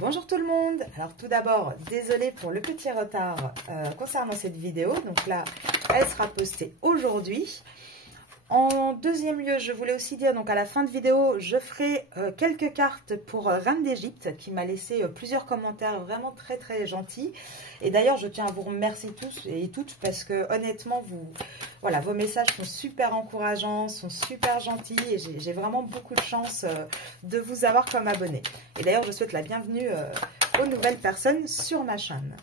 Bonjour tout le monde. Alors tout d'abord, désolée pour le petit retard concernant cette vidéo. Donc là, elle sera postée aujourd'hui. En deuxième lieu, je voulais aussi dire, donc à la fin de vidéo, je ferai quelques cartes pour Reine d'Égypte qui m'a laissé plusieurs commentaires vraiment très gentils. Et d'ailleurs, je tiens à vous remercier tous et toutes parce que honnêtement, voilà, vos messages sont super encourageants, sont super gentils et j'ai vraiment beaucoup de chance de vous avoir comme abonné. Et d'ailleurs, je souhaite la bienvenue aux nouvelles personnes sur ma chaîne.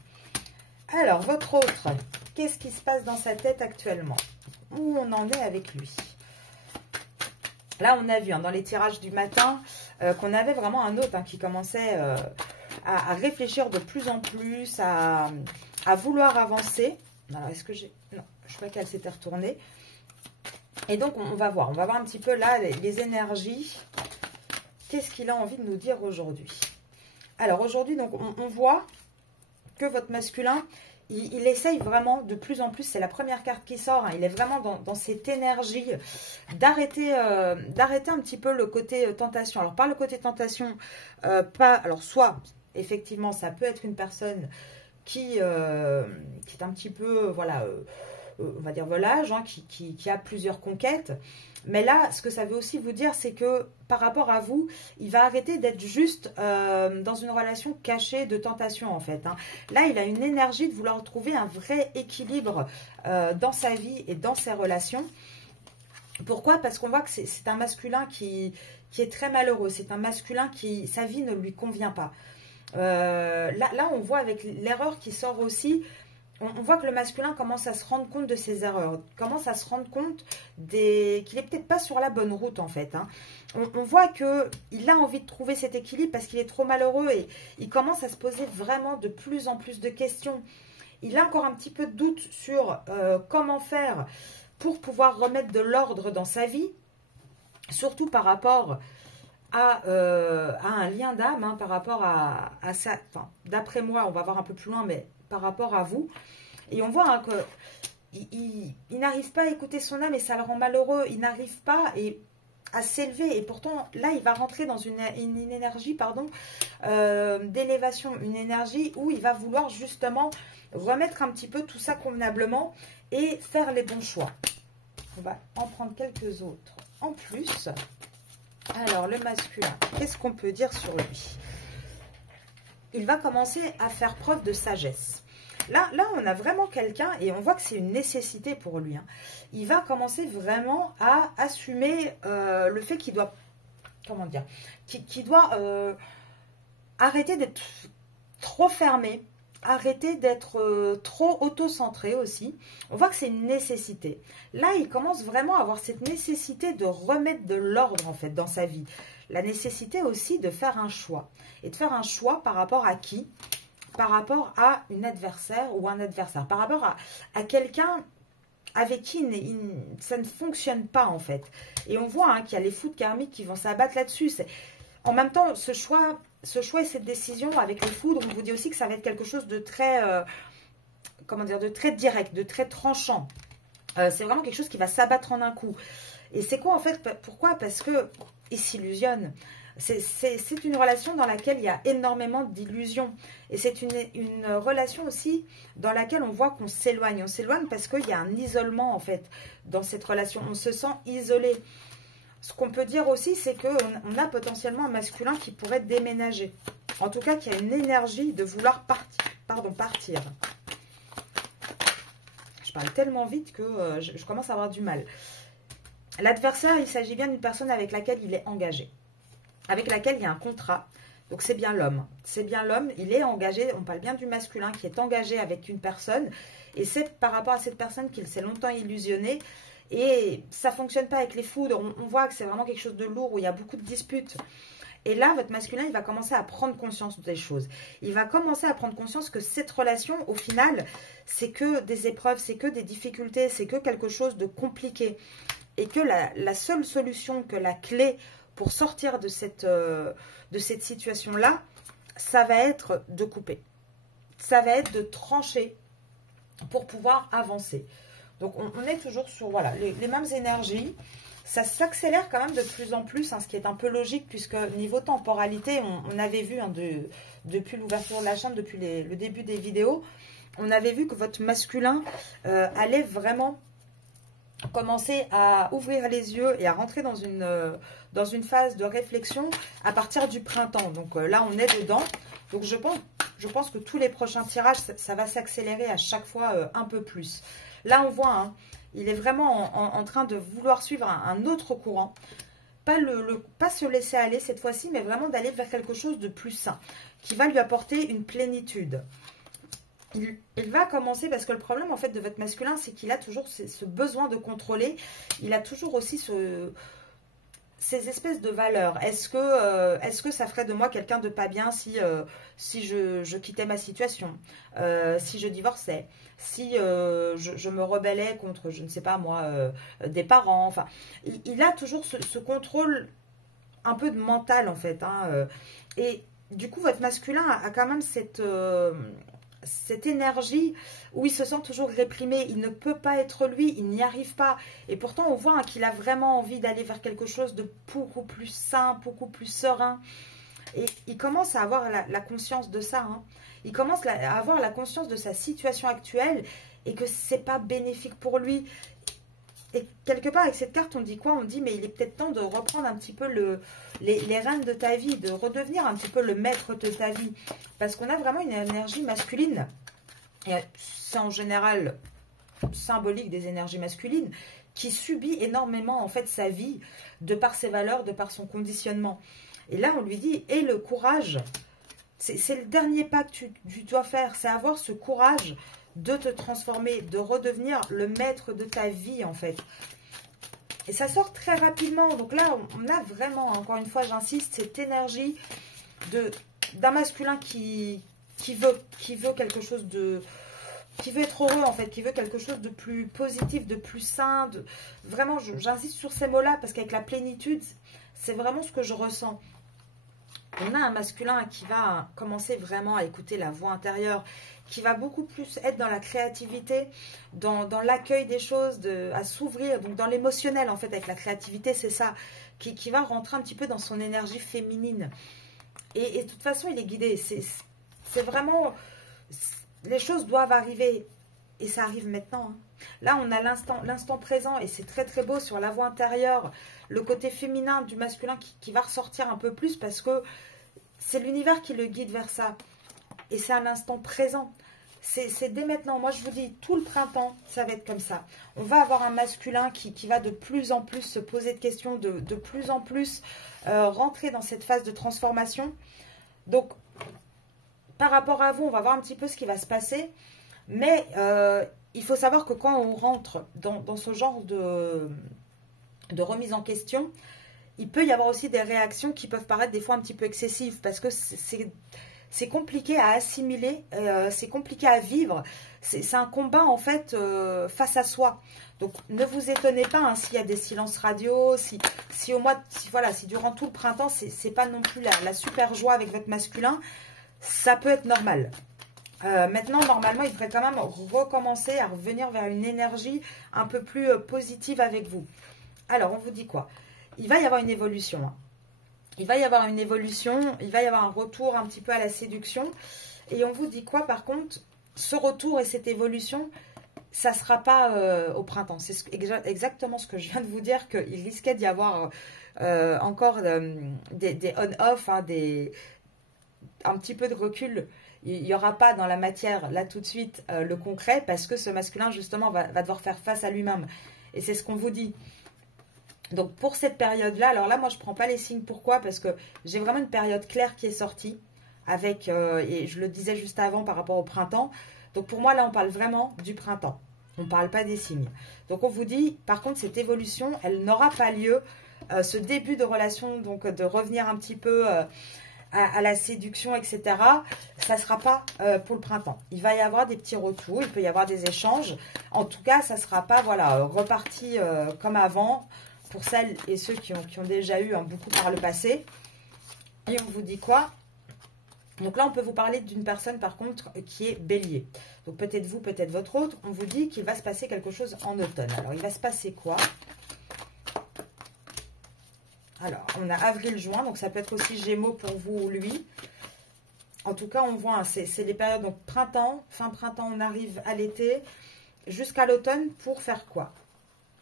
Alors, votre autre, qu'est-ce qui se passe dans sa tête actuellement ? Où on en est avec lui. Là, on a vu dans les tirages du matin qu'on avait vraiment un autre qui commençait à réfléchir de plus en plus, à vouloir avancer. Alors, est-ce que j'ai... Non, je crois qu'elle s'était retournée. Et donc, on va voir un petit peu là les énergies. Qu'est-ce qu'il a envie de nous dire aujourd'hui? Alors, aujourd'hui, donc, on voit que votre masculin... Il essaye vraiment de plus en plus, c'est la première carte qui sort, il est vraiment dans cette énergie d'arrêter un petit peu le côté tentation. Alors par le côté tentation, alors soit effectivement ça peut être une personne qui est un petit peu, voilà, on va dire volage, qui a plusieurs conquêtes. Mais là, ce que ça veut aussi vous dire, c'est que par rapport à vous, il va arrêter d'être juste dans une relation cachée de tentation, en fait. Là, il a une énergie de vouloir trouver un vrai équilibre dans sa vie et dans ses relations. Pourquoi? Parce qu'on voit que c'est un masculin qui est très malheureux. C'est un masculin qui, sa vie ne lui convient pas. Là, on voit avec l'erreur qui sort aussi... On voit que le masculin commence à se rendre compte de ses erreurs, commence à se rendre compte qu'il n'est peut-être pas sur la bonne route en fait. On voit qu'il a envie de trouver cet équilibre parce qu'il est trop malheureux et il commence à se poser vraiment de plus en plus de questions. Il a encore un petit peu de doute sur comment faire pour pouvoir remettre de l'ordre dans sa vie, surtout par rapport à un lien d'âme, par rapport à ça. Enfin, d'après moi, on va voir un peu plus loin, mais par rapport à vous. Et on voit qu'il n'arrive pas à écouter son âme et ça le rend malheureux. Il n'arrive pas à s'élever. Et pourtant, là, il va rentrer dans une énergie d'élévation. Une énergie où il va vouloir justement remettre un petit peu tout ça convenablement et faire les bons choix. On va en prendre quelques autres en plus. Alors, le masculin, qu'est-ce qu'on peut dire sur lui ? Il va commencer à faire preuve de sagesse. Là, on a vraiment quelqu'un, et on voit que c'est une nécessité pour lui. Il va commencer vraiment à assumer le fait qu'il doit, comment dire, qu'il doit arrêter d'être trop fermé, arrêter d'être trop auto-centré aussi. On voit que c'est une nécessité. Là, il commence vraiment à avoir cette nécessité de remettre de l'ordre, en fait, dans sa vie. La nécessité aussi de faire un choix. Et de faire un choix par rapport à qui? Par rapport à une adversaire ou un adversaire. Par rapport à quelqu'un avec qui ça ne fonctionne pas en fait. Et on voit qu'il y a les foudres karmiques qui vont s'abattre là-dessus. En même temps, ce choix et cette décision avec les foudres, on vous dit aussi que ça va être quelque chose de très, comment dire, de très direct, de très tranchant. C'est vraiment quelque chose qui va s'abattre en un coup. Et c'est quoi en fait? Pourquoi? Parce qu'il s'illusionne. C'est une relation dans laquelle il y a énormément d'illusions. Et c'est une relation aussi dans laquelle on voit qu'on s'éloigne. On s'éloigne parce qu'il y a un isolement en fait dans cette relation. On se sent isolé. Ce qu'on peut dire aussi, c'est qu'on a potentiellement un masculin qui pourrait déménager. En tout cas, qui a une énergie de vouloir partir. Je parle tellement vite que je commence à avoir du mal. L'adversaire, il s'agit bien d'une personne avec laquelle il est engagé, avec laquelle il y a un contrat. Donc c'est bien l'homme. C'est bien l'homme, il est engagé, on parle bien du masculin qui est engagé avec une personne. Et c'est par rapport à cette personne qu'il s'est longtemps illusionné. Et ça ne fonctionne pas avec les foudres. On voit que c'est vraiment quelque chose de lourd, où il y a beaucoup de disputes. Et là, votre masculin, il va commencer à prendre conscience des choses. Il va commencer à prendre conscience que cette relation, au final, c'est que des épreuves, c'est que des difficultés, c'est que quelque chose de compliqué. Et que la seule solution, que la clé pour sortir de cette situation-là, ça va être de couper. Ça va être de trancher pour pouvoir avancer. Donc, on est toujours sur voilà, les mêmes énergies. ça s'accélère quand même de plus en plus, hein, ce qui est un peu logique, puisque niveau temporalité, on avait vu hein, depuis l'ouverture de la chaîne, depuis le début des vidéos, on avait vu que votre masculin allait vraiment commencer à ouvrir les yeux et à rentrer dans une phase de réflexion à partir du printemps. Donc là, on est dedans. Donc je pense que tous les prochains tirages, ça va s'accélérer à chaque fois un peu plus. Là, on voit, hein, il est vraiment en train de vouloir suivre un autre courant. Pas se laisser aller cette fois-ci, mais vraiment d'aller vers quelque chose de plus sain, qui va lui apporter une plénitude. Il va commencer, parce que le problème en fait de votre masculin, c'est qu'il a toujours ce besoin de contrôler. Il a toujours aussi ces espèces de valeurs. Est-ce que ça ferait de moi quelqu'un de pas bien si je quittais ma situation, si je divorçais, si je me rebellais contre, je ne sais pas moi, des parents. Enfin, il a toujours ce contrôle un peu de mental en fait. Hein, et du coup, votre masculin a quand même cette énergie où il se sent toujours réprimé, il ne peut pas être lui, il n'y arrive pas. Et pourtant, on voit hein, qu'il a vraiment envie d'aller vers quelque chose de beaucoup plus sain, beaucoup plus serein. Et il commence à avoir la conscience de ça. Hein. Il commence à avoir la conscience de sa situation actuelle et que c'est pas bénéfique pour lui. Et quelque part, avec cette carte, on dit quoi? On dit, mais il est peut-être temps de reprendre un petit peu les rênes de ta vie, de redevenir un petit peu le maître de ta vie. Parce qu'on a vraiment une énergie masculine. Et c'est en général symbolique des énergies masculines, qui subit énormément, en fait, sa vie, de par ses valeurs, de par son conditionnement. Et là, on lui dit, et le courage, c'est le dernier pas que tu dois faire, c'est avoir ce courage de te transformer, de redevenir le maître de ta vie en fait. Et ça sort très rapidement. Donc là, on a vraiment, encore une fois, j'insiste, cette énergie d'un masculin qui veut quelque chose de... qui veut être heureux en fait, qui veut quelque chose de plus positif, de plus sain. Vraiment, j'insiste sur ces mots-là parce qu'avec la plénitude, c'est vraiment ce que je ressens. On a un masculin qui va commencer vraiment à écouter la voix intérieure, qui va beaucoup plus être dans la créativité, dans l'accueil des choses, à s'ouvrir, donc dans l'émotionnel en fait avec la créativité, c'est ça, qui va rentrer un petit peu dans son énergie féminine. Et de toute façon, il est guidé, c'est vraiment, les choses doivent arriver, et ça arrive maintenant. Hein. Là, on a l'instant présent, et c'est très très beau sur la voix intérieure, le côté féminin du masculin qui va ressortir un peu plus, parce que c'est l'univers qui le guide vers ça. Et c'est à l'instant présent. C'est dès maintenant. Moi, je vous dis, tout le printemps, ça va être comme ça. On va avoir un masculin qui va de plus en plus se poser de questions, de plus en plus rentrer dans cette phase de transformation. Donc, par rapport à vous, on va voir un petit peu ce qui va se passer. Mais il faut savoir que quand on rentre dans ce genre de remise en question, il peut y avoir aussi des réactions qui peuvent paraître des fois un petit peu excessives parce que c'est compliqué à assimiler, c'est compliqué à vivre. C'est un combat en fait face à soi. Donc ne vous étonnez pas hein, s'il y a des silences radio, si durant tout le printemps, c'est pas non plus la super joie avec votre masculin, ça peut être normal. Maintenant, normalement, il devrait quand même recommencer à revenir vers une énergie un peu plus positive avec vous. Alors, on vous dit quoi? Il va y avoir une évolution. Hein. Il va y avoir une évolution, il va y avoir un retour un petit peu à la séduction. Et on vous dit quoi par contre? Ce retour et cette évolution, ça ne sera pas au printemps. C'est exactement ce que je viens de vous dire, qu'il risquait d'y avoir encore des on-off, hein, un petit peu de recul. Il n'y aura pas dans la matière, là tout de suite, le concret, parce que ce masculin, justement, va devoir faire face à lui-même. Et c'est ce qu'on vous dit. Donc pour cette période-là, alors là moi je ne prends pas les signes, pourquoi? Parce que j'ai vraiment une période claire qui est sortie, avec, et je le disais juste avant par rapport au printemps, donc pour moi là on parle vraiment du printemps, on ne parle pas des signes. Donc on vous dit, par contre cette évolution, elle n'aura pas lieu, ce début de relation, donc de revenir un petit peu à la séduction, etc., ça ne sera pas pour le printemps. Il va y avoir des petits retours, il peut y avoir des échanges, en tout cas ça ne sera pas voilà, reparti comme avant, pour celles et ceux qui ont déjà eu beaucoup par le passé. Et on vous dit quoi? Donc là, on peut vous parler d'une personne, par contre, qui est bélier. Donc peut-être vous, peut-être votre autre. On vous dit qu'il va se passer quelque chose en automne. Alors, il va se passer quoi? Alors, on a avril-juin, donc ça peut être aussi Gémeaux pour vous ou lui. En tout cas, on voit, hein, c'est les périodes, donc printemps, fin printemps, on arrive à l'été, jusqu'à l'automne pour faire quoi?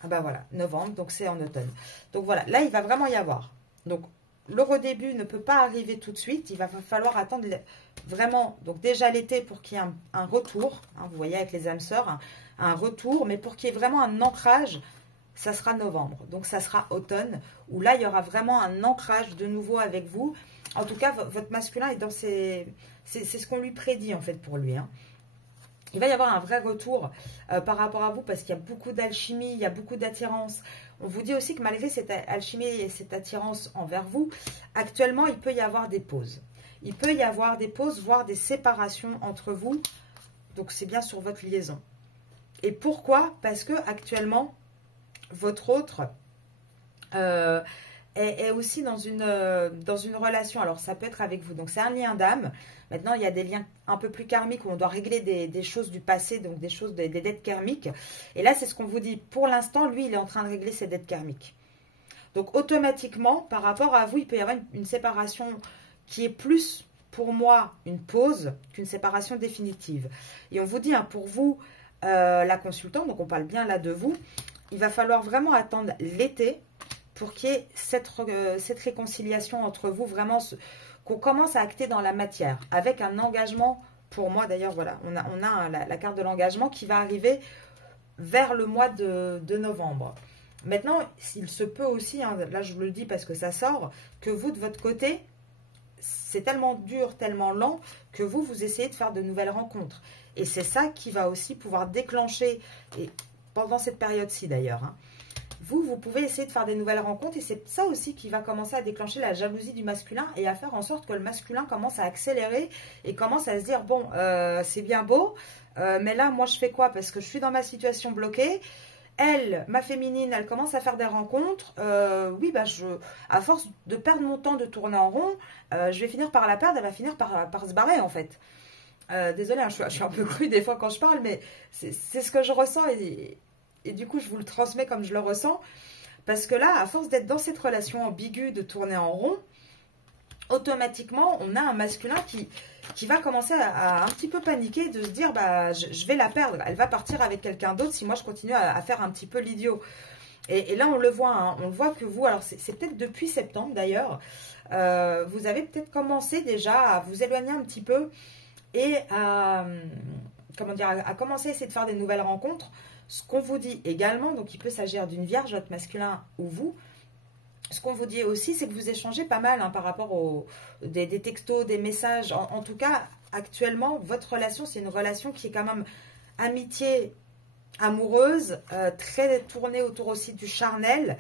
Ah bah voilà, novembre, donc c'est en automne. Donc voilà, là, il va vraiment y avoir. Donc, le redébut ne peut pas arriver tout de suite, il va falloir attendre vraiment, donc déjà l'été pour qu'il y ait un retour, hein, vous voyez avec les âmes sœurs, un retour, mais pour qu'il y ait vraiment un ancrage, ça sera novembre, donc ça sera automne, où là il y aura vraiment un ancrage de nouveau avec vous. En tout cas, votre masculin est dans ses... C'est ce qu'on lui prédit en fait pour lui. Hein. Il va y avoir un vrai retour par rapport à vous parce qu'il y a beaucoup d'alchimie, il y a beaucoup d'attirance. On vous dit aussi que malgré cette alchimie et cette attirance envers vous, actuellement il peut y avoir des pauses. Il peut y avoir des pauses, voire des séparations entre vous. Donc c'est bien sur votre liaison. Et pourquoi? Parce que actuellement votre autre est aussi dans une relation. Alors, ça peut être avec vous. Donc, c'est un lien d'âme. Maintenant, il y a des liens un peu plus karmiques où on doit régler des choses du passé, donc des dettes karmiques. Et là, c'est ce qu'on vous dit. Pour l'instant, lui, il est en train de régler ses dettes karmiques. Donc, automatiquement, par rapport à vous, il peut y avoir une séparation qui est plus, pour moi, une pause qu'une séparation définitive. Et on vous dit, hein, pour vous, la consultante, donc on parle bien là de vous, il va falloir vraiment attendre l'été pour qu'il y ait cette réconciliation entre vous, vraiment qu'on commence à acter dans la matière, avec un engagement, pour moi d'ailleurs, voilà, on a la carte de l'engagement qui va arriver vers le mois de novembre. Maintenant, il se peut aussi, hein, là je vous le dis parce que ça sort, que vous de votre côté, c'est tellement dur, tellement lent, que vous essayez de faire de nouvelles rencontres. Et c'est ça qui va aussi pouvoir déclencher, et pendant cette période-ci d'ailleurs, hein, vous pouvez essayer de faire des nouvelles rencontres et c'est ça aussi qui va commencer à déclencher la jalousie du masculin et à faire en sorte que le masculin commence à accélérer et commence à se dire, bon, c'est bien beau, mais là, moi, je fais quoi? Parce que je suis dans ma situation bloquée. Elle, ma féminine, elle commence à faire des rencontres. Oui, bah, à force de perdre mon temps de tourner en rond, je vais finir par la perdre, elle va finir par se barrer, en fait. Désolée, hein, je suis un peu crue des fois quand je parle, mais c'est ce que je ressens et du coup, je vous le transmets comme je le ressens. Parce que là, à force d'être dans cette relation ambiguë, de tourner en rond, automatiquement, on a un masculin qui va commencer à un petit peu paniquer, de se dire, bah, je vais la perdre. Elle va partir avec quelqu'un d'autre si moi, je continue à faire un petit peu l'idiot. Et là, on le voit. Hein, on le voit que vous, alors c'est peut-être depuis septembre d'ailleurs, vous avez peut-être commencé déjà à vous éloigner un petit peu et à commencer à essayer de faire des nouvelles rencontres. Ce qu'on vous dit également, donc il peut s'agir d'une vierge, votre masculin ou vous. Ce qu'on vous dit aussi, c'est que vous échangez pas mal hein, par rapport des textos, des messages. En tout cas, actuellement, votre relation, c'est une relation qui est quand même amitié amoureuse, très tournée autour aussi du charnel.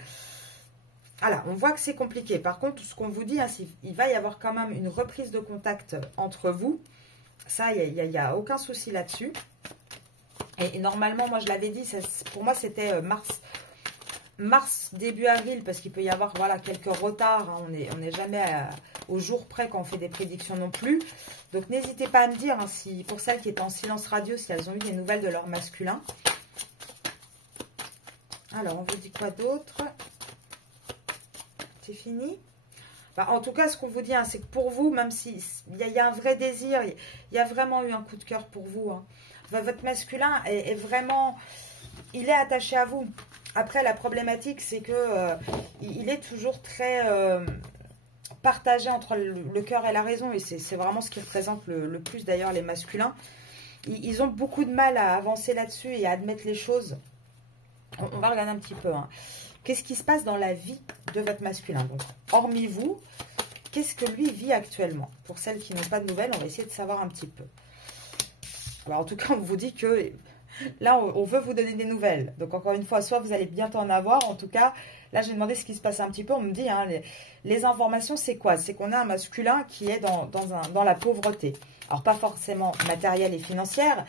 Voilà, on voit que c'est compliqué. Par contre, ce qu'on vous dit, hein, il va y avoir quand même une reprise de contact entre vous. Ça, il n'y a aucun souci là-dessus. Et normalement, moi je l'avais dit, pour moi c'était mars, début avril, parce qu'il peut y avoir voilà, quelques retards. Hein, on n'est jamais au jour près quand on fait des prédictions non plus. Donc n'hésitez pas à me dire, hein, si, pour celles qui étaient en silence radio, si elles ont eu des nouvelles de leur masculin. Alors, on vous dit quoi d'autre? C'est fini? Bah, en tout cas, ce qu'on vous dit, hein, c'est que pour vous, même s'il y a un vrai désir, il y a vraiment eu un coup de cœur pour vous. Hein. Votre masculin est vraiment, il est attaché à vous. Après, la problématique, c'est que il est toujours très partagé entre le cœur et la raison. Et c'est vraiment ce qui représente le plus, d'ailleurs, les masculins. Ils ont beaucoup de mal à avancer là-dessus et à admettre les choses. On va regarder un petit peu. Hein. Qu'est-ce qui se passe dans la vie de votre masculin? Donc, hormis vous, qu'est-ce que lui vit actuellement? Pour celles qui n'ont pas de nouvelles, on va essayer de savoir un petit peu. Alors, en tout cas, on vous dit que là, on veut vous donner des nouvelles. Donc, encore une fois, soit vous allez bientôt en avoir. En tout cas, là, j'ai demandé ce qui se passe un petit peu. On me dit, hein, les informations, c'est quoi? C'est qu'on a un masculin qui est dans la pauvreté. Alors, pas forcément matérielle et financière.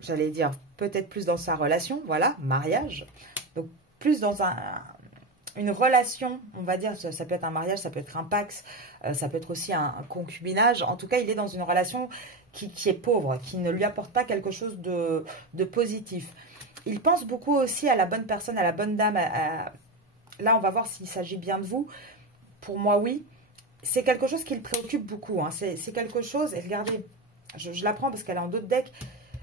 J'allais dire peut-être plus dans sa relation. Voilà, mariage. Donc, plus dans une relation, on va dire, ça peut être un mariage, ça peut être un pax, ça peut être aussi un concubinage. En tout cas, il est dans une relation qui est pauvre, qui ne lui apporte pas quelque chose de positif. Il pense beaucoup aussi à la bonne personne, à la bonne dame, là, on va voir s'il s'agit bien de vous. Pour moi, oui. C'est quelque chose qui le préoccupe beaucoup. Hein. C'est quelque chose, et regardez, je la prends parce qu'elle est en dos de deck.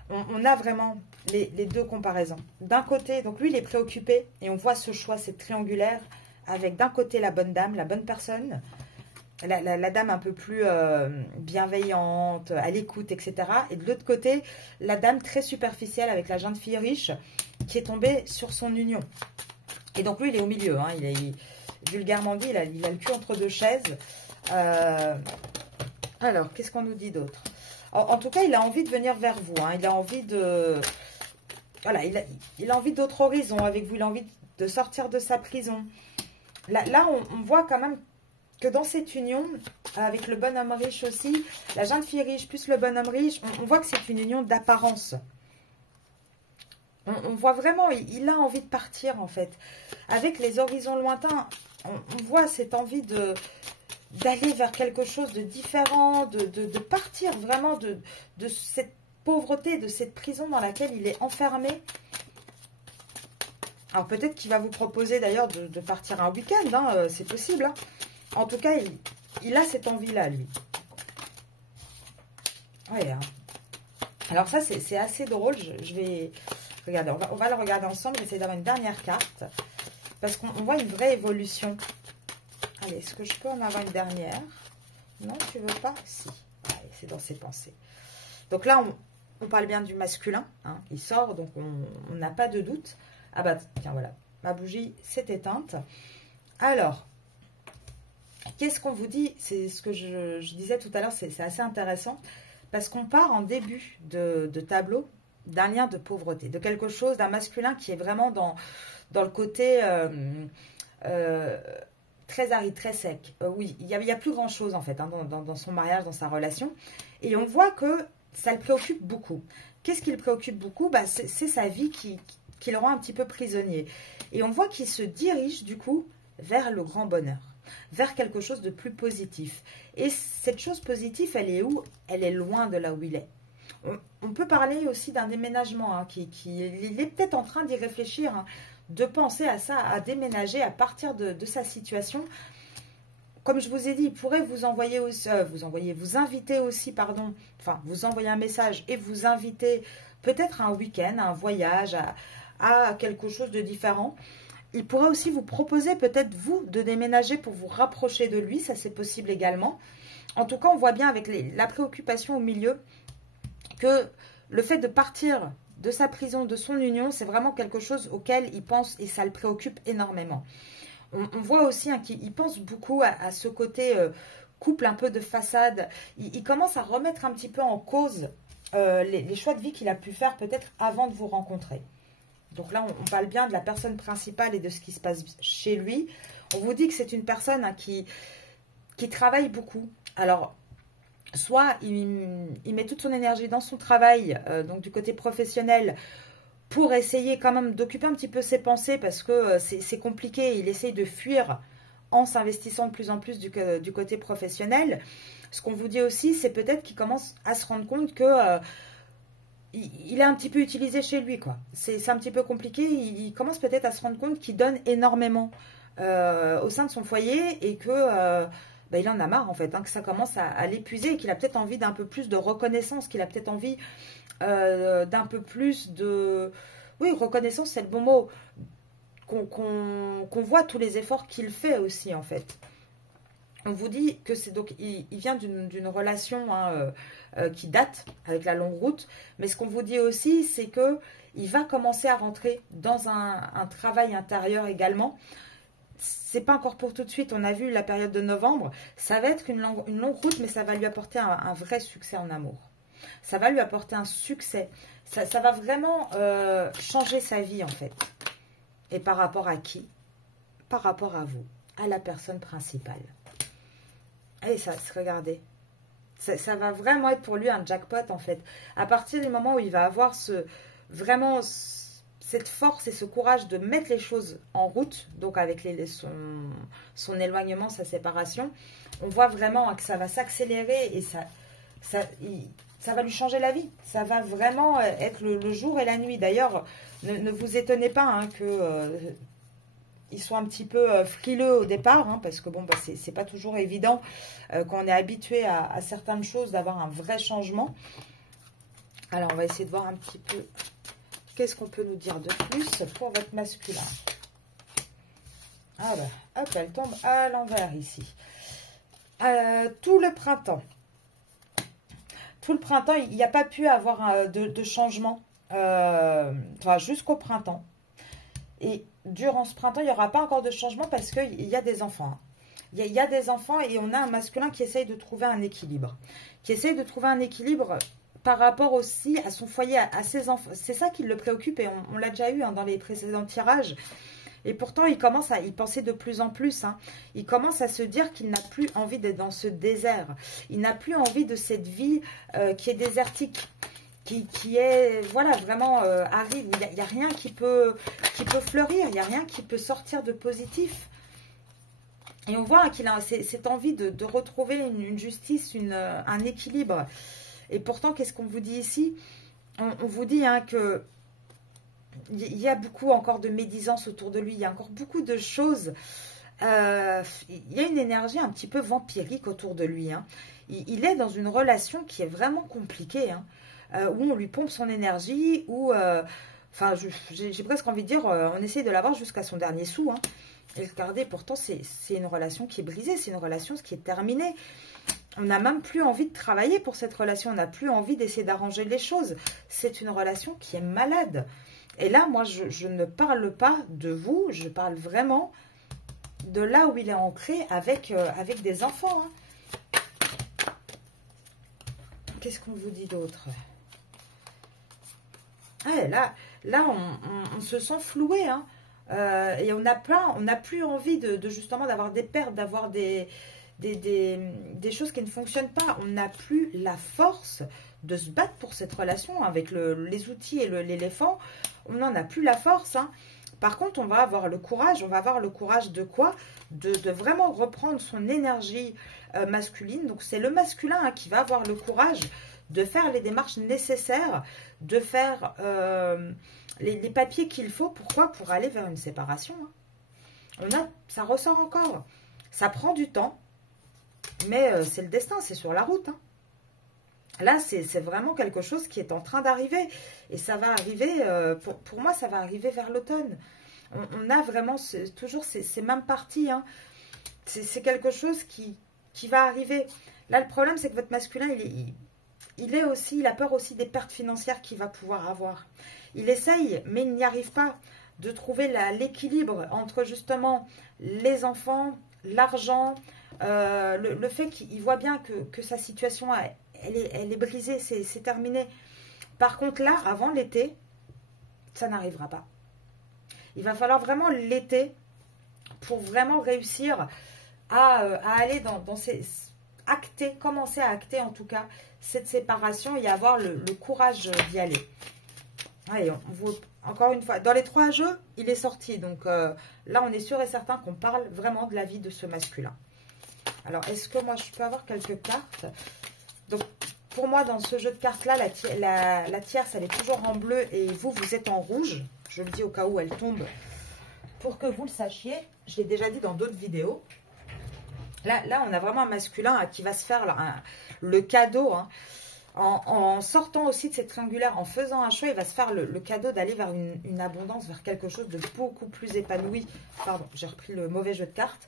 On a vraiment les deux comparaisons. D'un côté, donc lui, il est préoccupé, et on voit ce choix, c'est triangulaire, avec d'un côté la bonne dame, la bonne personne, la dame un peu plus bienveillante, à l'écoute, etc. Et de l'autre côté, la dame très superficielle avec la jeune fille riche qui est tombée sur son union. Et donc lui, il est au milieu. Hein, vulgairement dit, il a le cul entre deux chaises. Alors, qu'est-ce qu'on nous dit d'autre? En tout cas, il a envie de venir vers vous. Hein, il a envie de... Voilà, il a envie d'autres horizons avec vous. Il a envie de sortir de sa prison. Là on voit quand même que dans cette union, avec le bonhomme riche aussi, la jeune fille riche plus le bonhomme riche, on voit que c'est une union d'apparence. On voit vraiment, il a envie de partir en fait. Avec les horizons lointains, on voit cette envie d'aller vers quelque chose de différent, de partir vraiment de cette pauvreté, de cette prison dans laquelle il est enfermé. Alors peut-être qu'il va vous proposer d'ailleurs de partir un week-end, hein, c'est possible. Hein. En tout cas, il a cette envie-là, lui. Ouais, hein. Alors ça, c'est assez drôle. Je vais... Regardez, on va le regarder ensemble. J'essaie d'avoir une dernière carte. Parce qu'on voit une vraie évolution. Allez, est-ce que je peux en avoir une dernière? Non, tu veux pas? Si. Allez, c'est dans ses pensées. Donc là, on parle bien du masculin. Hein. Il sort, donc on n'a pas de doute. Ah bah, tiens, voilà. Ma bougie s'est éteinte. Alors... Qu'est-ce qu'on vous dit? C'est ce que je disais tout à l'heure, c'est assez intéressant. Parce qu'on part en début de tableau d'un lien de pauvreté. De quelque chose, d'un masculin qui est vraiment dans le côté très aride, très sec. Oui, il y a plus grand-chose en fait hein, dans son mariage, dans sa relation. Et on voit que ça le préoccupe beaucoup. Qu'est-ce qui le préoccupe beaucoup? Bah, c'est sa vie qui le rend un petit peu prisonnier. Et on voit qu'il se dirige du coup vers le grand bonheur. Vers quelque chose de plus positif. Et cette chose positive, elle est où? Elle est loin de là où il est. On peut parler aussi d'un déménagement. Hein, il est peut-être en train d'y réfléchir, hein, de penser à ça, à déménager, à partir de sa situation. Comme je vous ai dit, il pourrait vous envoyer aussi, vous inviter aussi, pardon, enfin, vous envoyer un message et vous inviter peut-être à un week-end, à un voyage, à quelque chose de différent. Il pourrait aussi vous proposer peut-être vous de déménager pour vous rapprocher de lui, ça c'est possible également. En tout cas, on voit bien avec la préoccupation au milieu que le fait de partir de sa prison, de son union, c'est vraiment quelque chose auquel il pense et ça le préoccupe énormément. On voit aussi hein, qu'il pense beaucoup à ce côté couple un peu de façade. Il commence à remettre un petit peu en cause les choix de vie qu'il a pu faire peut-être avant de vous rencontrer. Donc là, on parle bien de la personne principale et de ce qui se passe chez lui. On vous dit que c'est une personne hein, qui travaille beaucoup. Alors, soit il met toute son énergie dans son travail, donc du côté professionnel, pour essayer quand même d'occuper un petit peu ses pensées parce que c'est compliqué. Il essaye de fuir en s'investissant de plus en plus du côté professionnel. Ce qu'on vous dit aussi, c'est peut-être qu'il commence à se rendre compte que... il est un petit peu utilisé chez lui, quoi. C'est un petit peu compliqué. Il commence peut-être à se rendre compte qu'il donne énormément au sein de son foyer et que il en a marre, en fait, hein, que ça commence à l'épuiser et qu'il a peut-être envie d'un peu plus de reconnaissance, qu'il a peut-être envie d'un peu plus de... Oui, reconnaissance, c'est le bon mot. Qu'on voit tous les efforts qu'il fait aussi, en fait. On vous dit que c'est donc il vient d'une relation hein, qui date avec la longue route, mais ce qu'on vous dit aussi, c'est que il va commencer à rentrer dans un travail intérieur également. C'est pas encore pour tout de suite. On a vu la période de novembre. Ça va être une longue route, mais ça va lui apporter un vrai succès en amour. Ça va lui apporter un succès. Ça va vraiment changer sa vie en fait. Et par rapport à qui? Par rapport à vous, à la personne principale. Et ça, regardez, ça va vraiment être pour lui un jackpot en fait. À partir du moment où il va avoir vraiment cette force et ce courage de mettre les choses en route, donc avec son éloignement, sa séparation, on voit vraiment que ça va s'accélérer et ça va lui changer la vie. Ça va vraiment être le jour et la nuit. D'ailleurs, ne vous étonnez pas hein, que ils sont un petit peu frileux au départ, hein, parce que bon, bah, c'est pas toujours évident quand on est habitué à certaines choses d'avoir un vrai changement. Alors, on va essayer de voir un petit peu qu'est-ce qu'on peut nous dire de plus pour votre masculin. Ah bah, hop, elle tombe à l'envers ici. Tout le printemps. Tout le printemps, il n'y a pas pu avoir de changement, enfin, jusqu'au printemps. Et durant ce printemps, il n'y aura pas encore de changement parce qu'il y a des enfants. Il y a des enfants et on a un masculin qui essaye de trouver un équilibre. Qui essaye de trouver un équilibre par rapport aussi à son foyer, à ses enfants. C'est ça qui le préoccupe et on l'a déjà eu hein, dans les précédents tirages. Et pourtant, il commence à y penser de plus en plus. Hein. Il commence à se dire qu'il n'a plus envie d'être dans ce désert. Il n'a plus envie de cette vie qui est désertique. Qui est, voilà, vraiment aride. Il n'y a rien qui peut fleurir. Il n'y a rien qui peut sortir de positif. Et on voit qu'il a cette envie de retrouver une justice, un équilibre. Et pourtant, qu'est-ce qu'on vous dit ici? On vous dit hein, que il y a beaucoup encore de médisance autour de lui. Il y a encore beaucoup de choses. Il y a une énergie un petit peu vampirique autour de lui. Hein. Il est dans une relation qui est vraiment compliquée. Hein. Où on lui pompe son énergie, où, enfin, j'ai presque envie de dire, on essaye de l'avoir jusqu'à son dernier sou. Hein. Et regardez, pourtant, c'est une relation qui est brisée, c'est une relation qui est terminée. On n'a même plus envie de travailler pour cette relation, on n'a plus envie d'essayer d'arranger les choses. C'est une relation qui est malade. Et là, moi, je ne parle pas de vous, je parle vraiment de là où il est ancré avec des enfants. Hein. Qu'est-ce qu'on vous dit d'autre ? Ouais, là on se sent floué, hein. Et on n'a plus envie de justement d'avoir des pertes, d'avoir des choses qui ne fonctionnent pas. On n'a plus la force de se battre pour cette relation avec les outils et l'éléphant. On n'en a plus la force. Hein. Par contre, on va avoir le courage. On va avoir le courage de quoi? De vraiment reprendre son énergie masculine. Donc, c'est le masculin hein, qui va avoir le courage de faire les démarches nécessaires, de faire les papiers qu'il faut. Pourquoi? Pour aller vers une séparation. Hein. Ça ressort encore. Ça prend du temps, mais c'est le destin, c'est sur la route. Hein. Là, c'est vraiment quelque chose qui est en train d'arriver. Et ça va arriver, pour moi, ça va arriver vers l'automne. On a vraiment toujours ces mêmes parties. Hein. C'est quelque chose qui va arriver. Là, le problème, c'est que votre masculin, il a peur aussi des pertes financières qu'il va pouvoir avoir. Il essaye, mais il n'y arrive pas de trouver l'équilibre entre justement les enfants, l'argent, le fait qu'il voit bien que sa situation, elle est brisée, c'est terminé. Par contre, là, avant l'été, ça n'arrivera pas. Il va falloir vraiment l'été pour vraiment réussir à aller dans ces... commencer à acter en tout cas cette séparation et avoir le courage d'y aller. Allez, encore une fois, dans les 3 jeux, il est sorti. Donc là, on est sûr et certain qu'on parle vraiment de la vie de ce masculin. Alors, est-ce que moi, je peux avoir quelques cartes? Donc, pour moi, dans ce jeu de cartes-là, la tierce, elle est toujours en bleu et vous êtes en rouge. Je le dis au cas où elle tombe pour que vous le sachiez. Je l'ai déjà dit dans d'autres vidéos. Là, on a vraiment un masculin qui va se faire le cadeau. Hein, en sortant aussi de cette triangulaire, en faisant un choix, il va se faire le cadeau d'aller vers une abondance, vers quelque chose de beaucoup plus épanoui. Pardon, j'ai repris le mauvais jeu de cartes.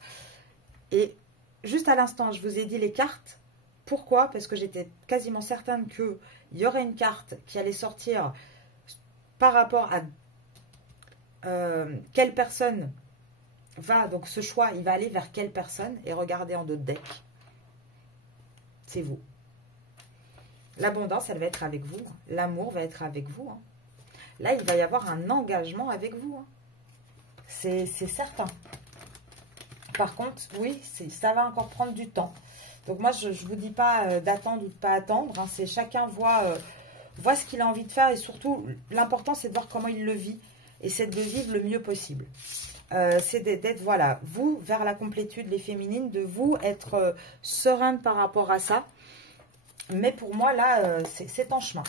Et juste à l'instant, je vous ai dit les cartes. Pourquoi? Parce que j'étais quasiment certaine qu'il y aurait une carte qui allait sortir par rapport à quelle personne va, donc ce choix, il va aller vers quelle personne? Et regardez en d'autres decks. C'est vous. L'abondance, elle va être avec vous. L'amour va être avec vous. Hein. Là, il va y avoir un engagement avec vous. Hein. C'est certain. Par contre, oui, ça va encore prendre du temps. Donc moi, je ne vous dis pas d'attendre ou de ne pas attendre. Hein. C'est chacun voit ce qu'il a envie de faire. Et surtout, l'important, c'est de voir comment il le vit. Et c'est de vivre le mieux possible. C'est d'être, voilà, vous, vers la complétude, les féminines, de vous être sereine par rapport à ça. Mais pour moi, là, c'est en chemin.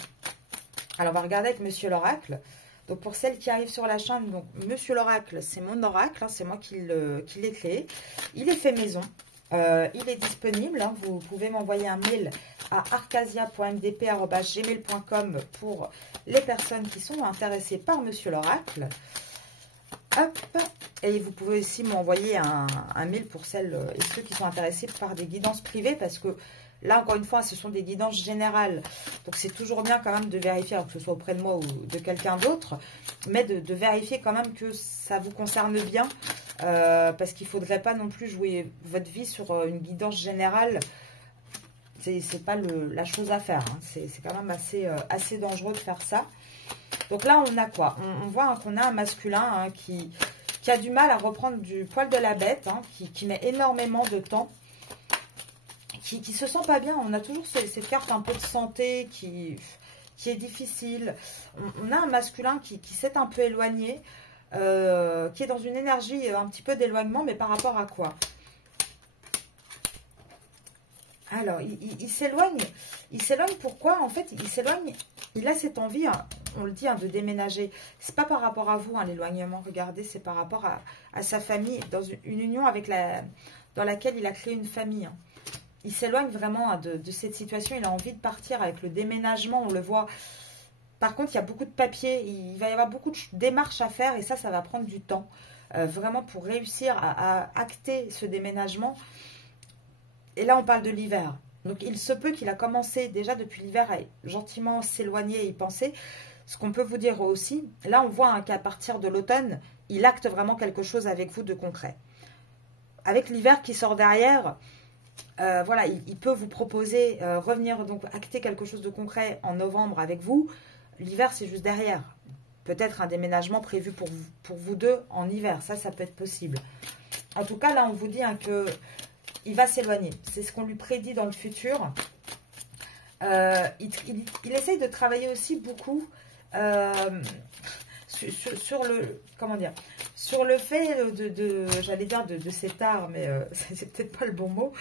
Alors, on va regarder avec Monsieur l'Oracle. Donc pour celles qui arrivent sur la chaîne, donc Monsieur l'Oracle, c'est mon oracle, hein, c'est moi qui l'ai créé. Il est fait maison, il est disponible. Hein, vous pouvez m'envoyer un mail à arcasia.mdp@gmail.com pour les personnes qui sont intéressées par Monsieur l'Oracle. Hop. Et vous pouvez aussi m'envoyer un mail pour celles et ceux qui sont intéressés par des guidances privées, parce que là, encore une fois, ce sont des guidances générales. Donc, c'est toujours bien quand même de vérifier, alors que ce soit auprès de moi ou de quelqu'un d'autre, mais de vérifier quand même que ça vous concerne bien, parce qu'il ne faudrait pas non plus jouer votre vie sur une guidance générale. C'est pas la chose à faire. Hein. C'est quand même assez dangereux de faire ça. Donc là, on a quoi? On voit qu'on a un masculin hein, qui a du mal à reprendre du poil de la bête, hein, qui met énormément de temps, qui se sent pas bien. On a toujours cette carte un peu de santé qui est difficile. On a un masculin qui s'est un peu éloigné, qui est dans une énergie un petit peu d'éloignement, mais par rapport à quoi? Alors, il s'éloigne. Il s'éloigne pourquoi? En fait, il s'éloigne. Il a cette envie, hein, on le dit, hein, de déménager. C'est pas par rapport à vous, hein, l'éloignement. Regardez, c'est par rapport à sa famille, dans une union dans laquelle il a créé une famille. Hein. Il s'éloigne vraiment hein, de cette situation. Il a envie de partir avec le déménagement. On le voit. Par contre, il y a beaucoup de papiers. Il va y avoir beaucoup de démarches à faire. Et ça va prendre du temps. Vraiment pour réussir à acter ce déménagement. Et là, on parle de l'hiver. Donc, il se peut qu'il a commencé déjà depuis l'hiver à gentiment s'éloigner et y penser. Ce qu'on peut vous dire aussi, là, on voit hein, qu'à partir de l'automne, il acte vraiment quelque chose avec vous de concret. Avec l'hiver qui sort derrière, voilà, il peut vous proposer, revenir, donc acter quelque chose de concret en novembre avec vous. L'hiver, c'est juste derrière. Peut-être un déménagement prévu pour vous deux en hiver. Ça peut être possible. En tout cas, là, on vous dit hein, que il va s'éloigner. C'est ce qu'on lui prédit dans le futur. Il essaye de travailler aussi beaucoup sur le, comment dire, sur le fait j'allais dire de cet art, mais c'est peut-être pas le bon mot.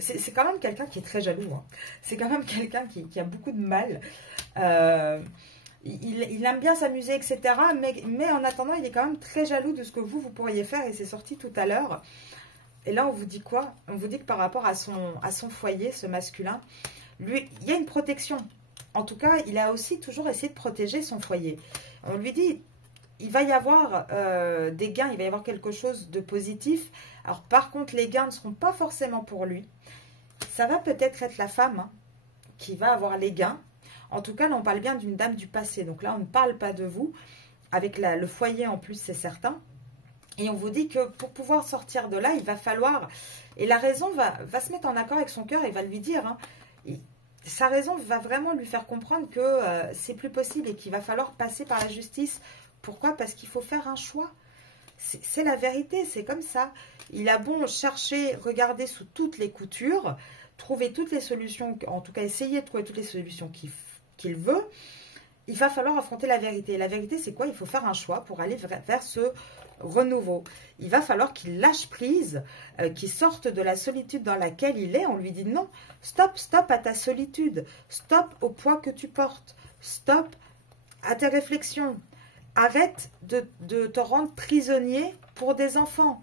C'est quand même quelqu'un qui est très jaloux. Hein. C'est quand même quelqu'un qui a beaucoup de mal. Il aime bien s'amuser, etc. Mais en attendant, il est quand même très jaloux de ce que vous pourriez faire. Et c'est sorti tout à l'heure. Et là, on vous dit quoi? On vous dit que par rapport à son foyer, ce masculin, lui, il y a une protection. En tout cas, il a aussi toujours essayé de protéger son foyer. On lui dit, il va y avoir des gains, il va y avoir quelque chose de positif. Alors, par contre, les gains ne seront pas forcément pour lui. Ça va peut-être être la femme hein, qui va avoir les gains. En tout cas, là, on parle bien d'une dame du passé. Donc là, on ne parle pas de vous. Avec le foyer, en plus, c'est certain. Et on vous dit que pour pouvoir sortir de là, il va falloir... Et la raison va se mettre en accord avec son cœur et va lui dire... Hein, sa raison va vraiment lui faire comprendre que c'est plus possible et qu'il va falloir passer par la justice. Pourquoi? Parce qu'il faut faire un choix. C'est la vérité, c'est comme ça. Il a bon chercher, regarder sous toutes les coutures, trouver toutes les solutions, en tout cas essayer de trouver toutes les solutions qu'il veut. Il va falloir affronter la vérité. Et la vérité, c'est quoi? Il faut faire un choix pour aller vers ce renouveau. Il va falloir qu'il lâche prise, qu'il sorte de la solitude dans laquelle il est. On lui dit non, stop à ta solitude, stop au poids que tu portes, stop à tes réflexions. Arrête de te rendre prisonnier pour des enfants.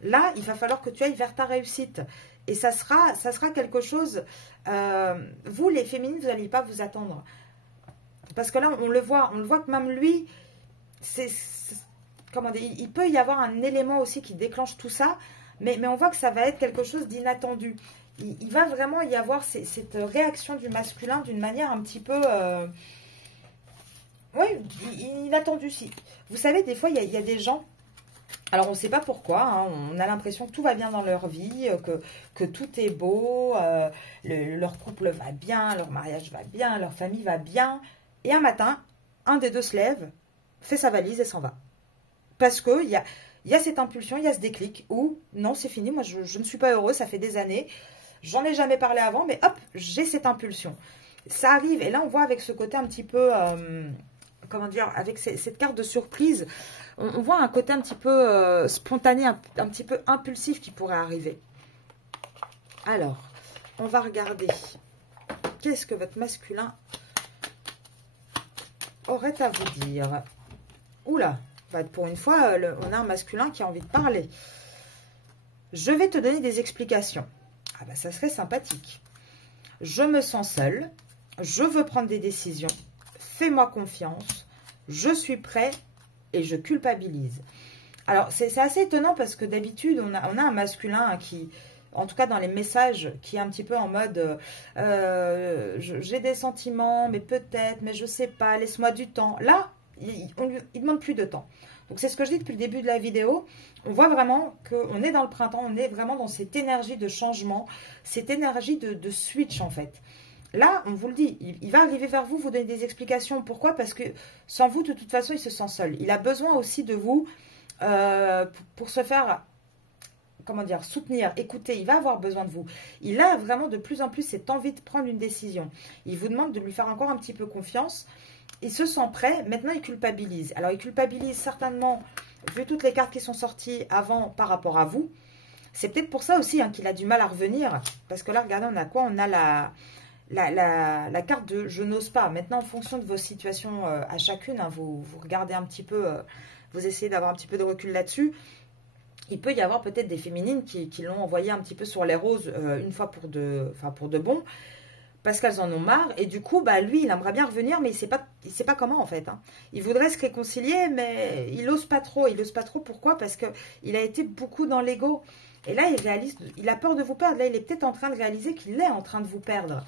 Là, il va falloir que tu ailles vers ta réussite. Et ça sera quelque chose... vous, les féminines, vous n'allez pas vous attendre. Parce que là, on le voit que même lui, comment dire, il peut y avoir un élément aussi qui déclenche tout ça, mais on voit que ça va être quelque chose d'inattendu. Il va vraiment y avoir cette réaction du masculin d'une manière un petit peu... oui, inattendue. Si. Vous savez, des fois, il y a des gens... Alors, on ne sait pas pourquoi, hein, on a l'impression que tout va bien dans leur vie, que tout est beau, leur couple va bien, leur mariage va bien, leur famille va bien. Et un matin, un des deux se lève, fait sa valise et s'en va. Parce qu'il y a cette impulsion, il y a ce déclic où, non, c'est fini, moi je ne suis pas heureux, ça fait des années, j'en ai jamais parlé avant, mais hop, j'ai cette impulsion. Ça arrive, et là on voit avec ce côté un petit peu, comment dire, avec cette carte de surprise, on voit un côté un petit peu spontané, un petit peu impulsif qui pourrait arriver. Alors, on va regarder, qu'est-ce que votre masculin aurait à vous dire? Oula, bah, pour une fois, on a un masculin qui a envie de parler. Je vais te donner des explications. Ah bah ça serait sympathique. Je me sens seule. Je veux prendre des décisions. Fais-moi confiance. Je suis prêt et je culpabilise. Alors, c'est assez étonnant parce que d'habitude, on a un masculin qui, en tout cas dans les messages, qui est un petit peu en mode j'ai des sentiments, mais peut-être, mais je sais pas, laisse-moi du temps. Là, il demande plus de temps. Donc, c'est ce que je dis depuis le début de la vidéo. On voit vraiment qu'on est dans le printemps, on est vraiment dans cette énergie de changement, cette énergie de switch en fait. Là, on vous le dit, il va arriver vers vous, vous donner des explications. Pourquoi? Parce que sans vous, de toute façon, il se sent seul. Il a besoin aussi de vous pour se faire, comment dire, soutenir, écouter. Il va avoir besoin de vous. Il a vraiment de plus en plus cette envie de prendre une décision. Il vous demande de lui faire encore un petit peu confiance. Il se sent prêt. Maintenant, il culpabilise. Alors, il culpabilise certainement, vu toutes les cartes qui sont sorties avant par rapport à vous. C'est peut-être pour ça aussi qu'il a du mal à revenir. Parce que là, regardez, on a quoi? On a la carte de « je n'ose pas ». Maintenant, en fonction de vos situations à chacune, vous regardez un petit peu, vous essayez d'avoir un petit peu de recul là-dessus. Il peut y avoir peut-être des féminines qui l'ont envoyé un petit peu sur les roses une fois pour de bon, parce qu'elles en ont marre. Et du coup, bah, lui, il aimerait bien revenir, mais il sait pas comment en fait. Il voudrait se réconcilier, mais il n'ose pas trop. Il n'ose pas trop, pourquoi? Parce qu'il a été beaucoup dans l'ego. Et là, il réalise, il a peur de vous perdre. Là, il est peut-être en train de réaliser qu'il est en train de vous perdre.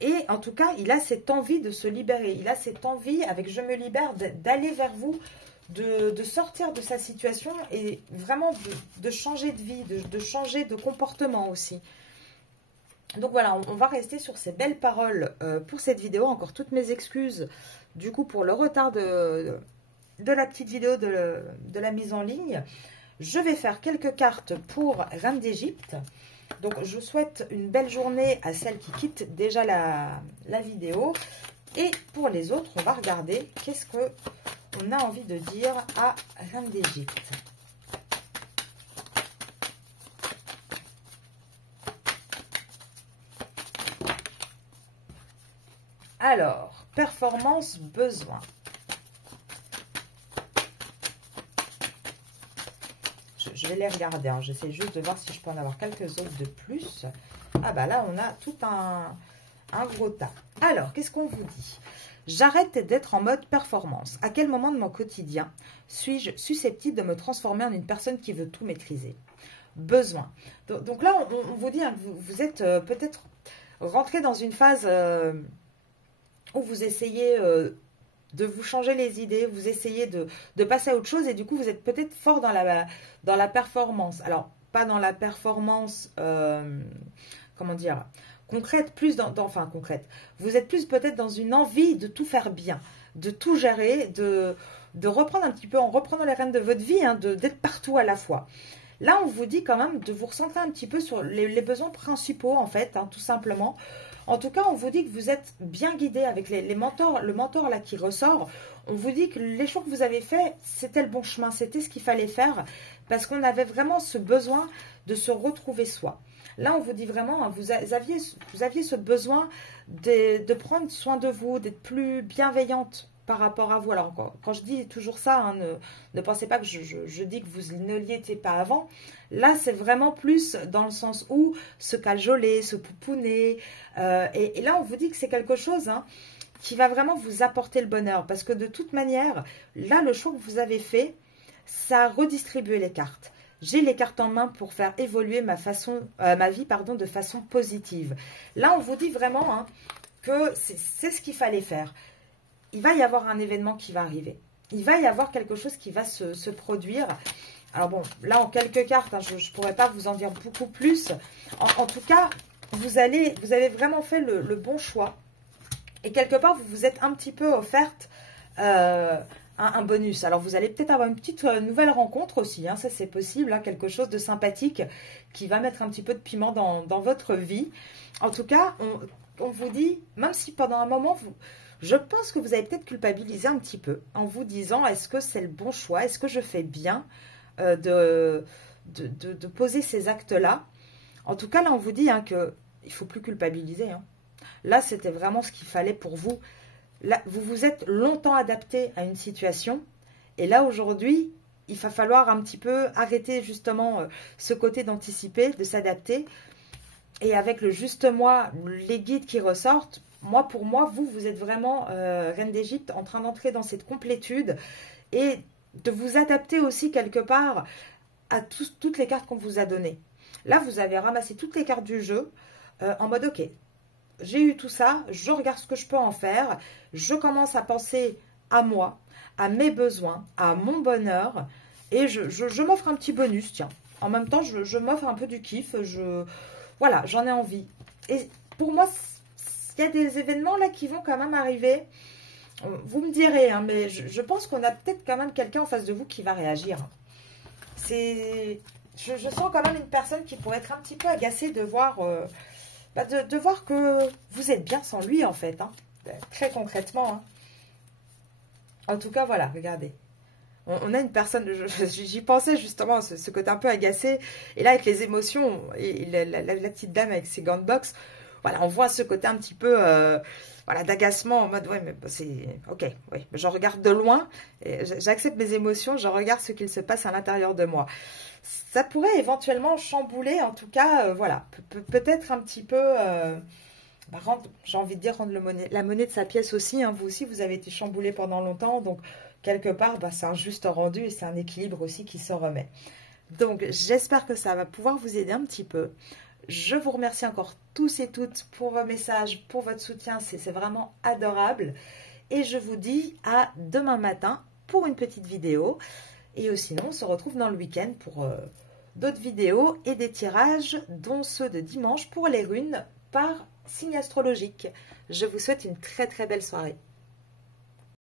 Et en tout cas, il a cette envie de se libérer. Il a cette envie, avec « je me libère », d'aller vers vous, de sortir de sa situation et vraiment de changer de vie, de changer de comportement aussi. Donc voilà, on va rester sur ces belles paroles pour cette vidéo. Encore toutes mes excuses, du coup, pour le retard de la petite vidéo de la mise en ligne. Je vais faire quelques cartes pour Reine d'Égypte. Donc, je souhaite une belle journée à celles qui quittent déjà la vidéo. Et pour les autres, on va regarder qu'est-ce qu'on a envie de dire à Reine d'Égypte. Alors, performance, besoin. Je vais les regarder, j'essaie juste de voir si je peux en avoir quelques autres de plus. Ah bah là, on a tout un gros tas. Alors, qu'est-ce qu'on vous dit? J'arrête d'être en mode performance. À quel moment de mon quotidien suis-je susceptible de me transformer en une personne qui veut tout maîtriser? Besoin. Donc là, on vous dit, vous êtes peut-être rentré dans une phase où vous essayez de vous changer les idées, vous essayez de passer à autre chose et du coup, vous êtes peut-être fort dans la performance. Alors, pas dans la performance, comment dire, concrète, plus enfin concrète. Vous êtes plus peut-être dans une envie de tout faire bien, de tout gérer, de reprendre un petit peu, en reprenant les rênes de votre vie, d'être partout à la fois. Là, on vous dit quand même de vous recentrer un petit peu sur les besoins principaux, en fait, tout simplement. En tout cas, on vous dit que vous êtes bien guidé avec les mentors, le mentor là qui ressort. On vous dit que les choix que vous avez faits, c'était le bon chemin, c'était ce qu'il fallait faire parce qu'on avait vraiment ce besoin de se retrouver soi. Là, on vous dit vraiment, vous aviez ce besoin de prendre soin de vous, d'être plus bienveillante par rapport à vous. Alors, quand je dis toujours ça, ne pensez pas que je dis que vous ne l'y étiez pas avant. Là, c'est vraiment plus dans le sens où se cajoler, se pouponner. Et là, on vous dit que c'est quelque chose qui va vraiment vous apporter le bonheur. Parce que de toute manière, là, le choix que vous avez fait, ça a redistribué les cartes. J'ai les cartes en main pour faire évoluer ma vie de façon positive. Là, on vous dit vraiment que c'est ce qu'il fallait faire. Il va y avoir un événement qui va arriver. Il va y avoir quelque chose qui va se produire. Alors bon, là en quelques cartes, je ne pourrais pas vous en dire beaucoup plus. En tout cas, vous avez vraiment fait le bon choix. Et quelque part, vous vous êtes un petit peu offerte un bonus. Alors vous allez peut-être avoir une petite nouvelle rencontre aussi. Ça c'est possible, quelque chose de sympathique qui va mettre un petit peu de piment dans votre vie. En tout cas, on vous dit, même si pendant un moment, je pense que vous avez peut-être culpabilisé un petit peu en vous disant, est-ce que c'est le bon choix? Est-ce que je fais bien de poser ces actes-là? En tout cas, là, on vous dit qu'il ne faut plus culpabiliser. Là, c'était vraiment ce qu'il fallait pour vous. là, vous vous êtes longtemps adapté à une situation. Et là, aujourd'hui, il va falloir un petit peu arrêter justement ce côté d'anticiper, de s'adapter. Et avec le juste moi, les guides qui ressortent, moi, pour moi, vous êtes vraiment, Reine d'Égypte, en train d'entrer dans cette complétude et de vous adapter aussi quelque part à toutes les cartes qu'on vous a données. Là, vous avez ramassé toutes les cartes du jeu en mode, ok, j'ai eu tout ça, je regarde ce que je peux en faire, je commence à penser à moi, à mes besoins, à mon bonheur, et je m'offre un petit bonus, tiens. En même temps, je m'offre un peu du kiff, voilà, j'en ai envie. Et pour moi, il y a des événements là qui vont quand même arriver. Vous me direz, hein, mais je pense qu'on a peut-être quand même quelqu'un en face de vous qui va réagir. Je sens quand même une personne qui pourrait être un petit peu agacée de voir, de voir que vous êtes bien sans lui, en fait. Hein, très concrètement. Hein. En tout cas, voilà, regardez. On a une personne, j'y pensais justement, ce côté un peu agacé. Et là, avec les émotions, et la petite dame avec ses gants de boxe, voilà, on voit ce côté un petit peu voilà, d'agacement en mode, ouais, mais c'est ok, oui, je regarde de loin, j'accepte mes émotions, je regarde ce qu'il se passe à l'intérieur de moi. Ça pourrait éventuellement chambouler, en tout cas, voilà, peut-être un petit peu, j'ai envie de dire, rendre la monnaie de sa pièce aussi. Hein, vous aussi, vous avez été chamboulé pendant longtemps, donc quelque part, c'est un juste rendu et c'est un équilibre aussi qui s'en remet. Donc, j'espère que ça va pouvoir vous aider un petit peu. Je vous remercie encore tous et toutes pour vos messages, pour votre soutien, c'est vraiment adorable. Et je vous dis à demain matin pour une petite vidéo. Et sinon, on se retrouve dans le week-end pour d'autres vidéos et des tirages, dont ceux de dimanche pour les runes par signe astrologique. Je vous souhaite une très très belle soirée.